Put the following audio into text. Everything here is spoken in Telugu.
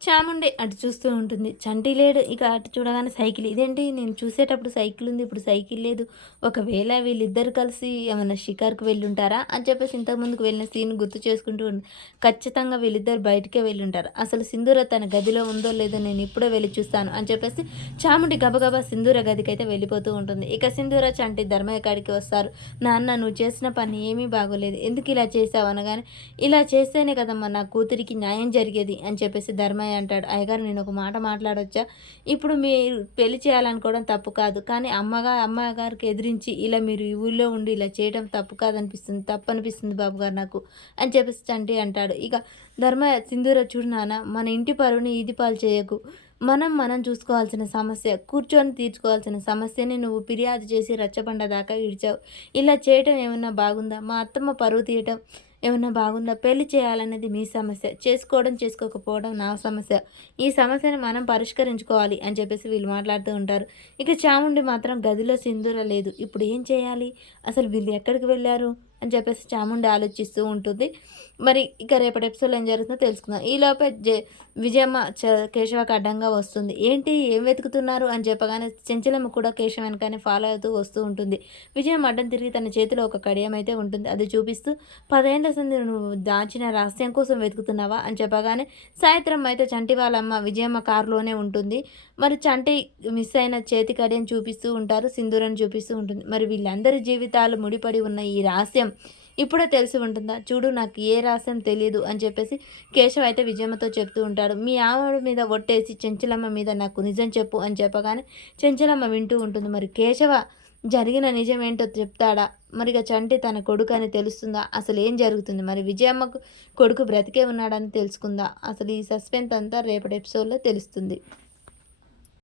చాముండే అటు చూస్తూ ఉంటుంది. చంటి లేడు. ఇక అటు చూడగానే సైకిల్. ఇదేంటి నేను చూసేటప్పుడు సైకిల్ ఉంది. ఇప్పుడు సైకిల్ లేదు. ఒకవేళ వీళ్ళిద్దరూ కలిసి ఏమన్నా షికారుకి వెళ్ళుంటారా? అని చెప్పేసి ఇంతకు ముందుకు వెళ్ళిన సీన్ గుర్తు చేసుకుంటూ ఖచ్చితంగా వీళ్ళిద్దరు బయటికే వెళ్ళుంటారు. అసలు సింధూర తన గదిలో ఉందో లేదో నేను ఇప్పుడే వెళ్లి చూస్తాను అని చెప్పేసి చాముండి గబగబా సింధూర గదికైతే వెళ్ళిపోతూ ఉంటుంది. ఇక సింధూర, చంటి ధర్మయ్య కాడికి వస్తారు. నాన్న నువ్వు చేసిన పని ఏమీ బాగోలేదు. ఎందుకు ఇలా చేశావు అనగానే, ఇలా చేస్తేనే కదమ్మా నా కూతురికి న్యాయం జరిగేది అని చెప్పేసి ధర్మయ్య అంటాడు. అయ్యగారు నేను ఒక మాట మాట్లాడొచ్చా? ఇప్పుడు మీరు పెళ్లి చేయాలనుకోవడం తప్పు కాదు. కానీ అమ్మగారికి ఎదిరించి ఇలా మీరు ఈ ఊళ్ళో ఉండి ఇలా చేయడం తప్పు కాదనిపిస్తుంది. తప్పనిపిస్తుంది బాబుగారు నాకు అని చెప్పేసి చంటి అంటాడు. ఇక ధర్మయ్య, సింధూర చూడు నాన్న, మన ఇంటి పరువుని ఈది పాలు చేయకు. మనం చూసుకోవాల్సిన సమస్య, కూర్చొని తీర్చుకోవాల్సిన సమస్యని నువ్వు ఫిర్యాదు చేసి రచ్చబండ దాకా ఇడిచావు. ఇలా చేయటం ఏమన్నా బాగుందా? మా అత్తమ్మ పరువు తీయటం ఏమన్నా బాగుందా? పెళ్లి చేయాలనేది మీ సమస్య. చేసుకోవడం, చేసుకోకపోవడం నా సమస్య. ఈ సమస్యని మనం పరిష్కరించుకోవాలి అని చెప్పేసి వీళ్ళు మాట్లాడుతూ ఉంటారు. ఇక చాముండి మాత్రం గదిలో సింధూర లేదు. ఇప్పుడు ఏం చేయాలి? అసలు వీళ్ళు ఎక్కడికి వెళ్లారు? అని చెప్పేసి చాముండి ఆలోచిస్తూ ఉంటుంది. మరి ఇక రేపటి ఎపిసోడ్‌లో ఏం జరుగుతుందో తెలుసుకుందాం. ఈలోపే విజయమ్మ కేశవకి అడ్డంగా వస్తుంది. ఏంటి ఏం వెతుకుతున్నారు అని చెప్పగానే చెంచలమ్మ కూడా కేశవ వెనకానే ఫాలో అవుతూ వస్తూ ఉంటుంది. విజయమ్మ అడ్డం తిరిగి తన చేతిలో ఒక కడియం అయితే ఉంటుంది. అది చూపిస్తూ 10 ఏళ్ల సంది నువ్వు దాచిన రహస్యం కోసం వెతుకుతున్నావా అని చెప్పగానే సాయంత్రం అయితే చంటి వాళ్ళమ్మ విజయమ్మ కారులోనే ఉంటుంది. మరి చంటి మిస్ అయిన చేతి కడియం చూపిస్తూ ఉంటారు. సింధూరని చూపిస్తూ ఉంటుంది. మరి వీళ్ళందరి జీవితాలు ముడిపడి ఉన్న ఈ రహస్యం ఇప్పుడే తెలిసి ఉంటుందా? చూడు నాకు ఏ రహస్యం తెలియదు అని చెప్పేసి కేశవ్ అయితే విజయమ్మతో చెప్తూ ఉంటాడు. మీ ఆవిడ మీద ఒట్టేసి చెంచలమ్మ మీద నాకు నిజం చెప్పు అని చెప్పగానే చెంచలమ్మ వింటూ ఉంటుంది. మరి కేశవ జరిగిన నిజమేంటో చెప్తాడా? మరిగ చంటి తన కొడుకు అని తెలుస్తుందా? అసలు ఏం జరుగుతుంది? మరి విజయమ్మకు కొడుకు బ్రతికే ఉన్నాడని తెలుసుకుందా? అసలు ఈ సస్పెన్స్ అంతా రేపటి ఎపిసోడ్‌లో తెలుస్తుంది.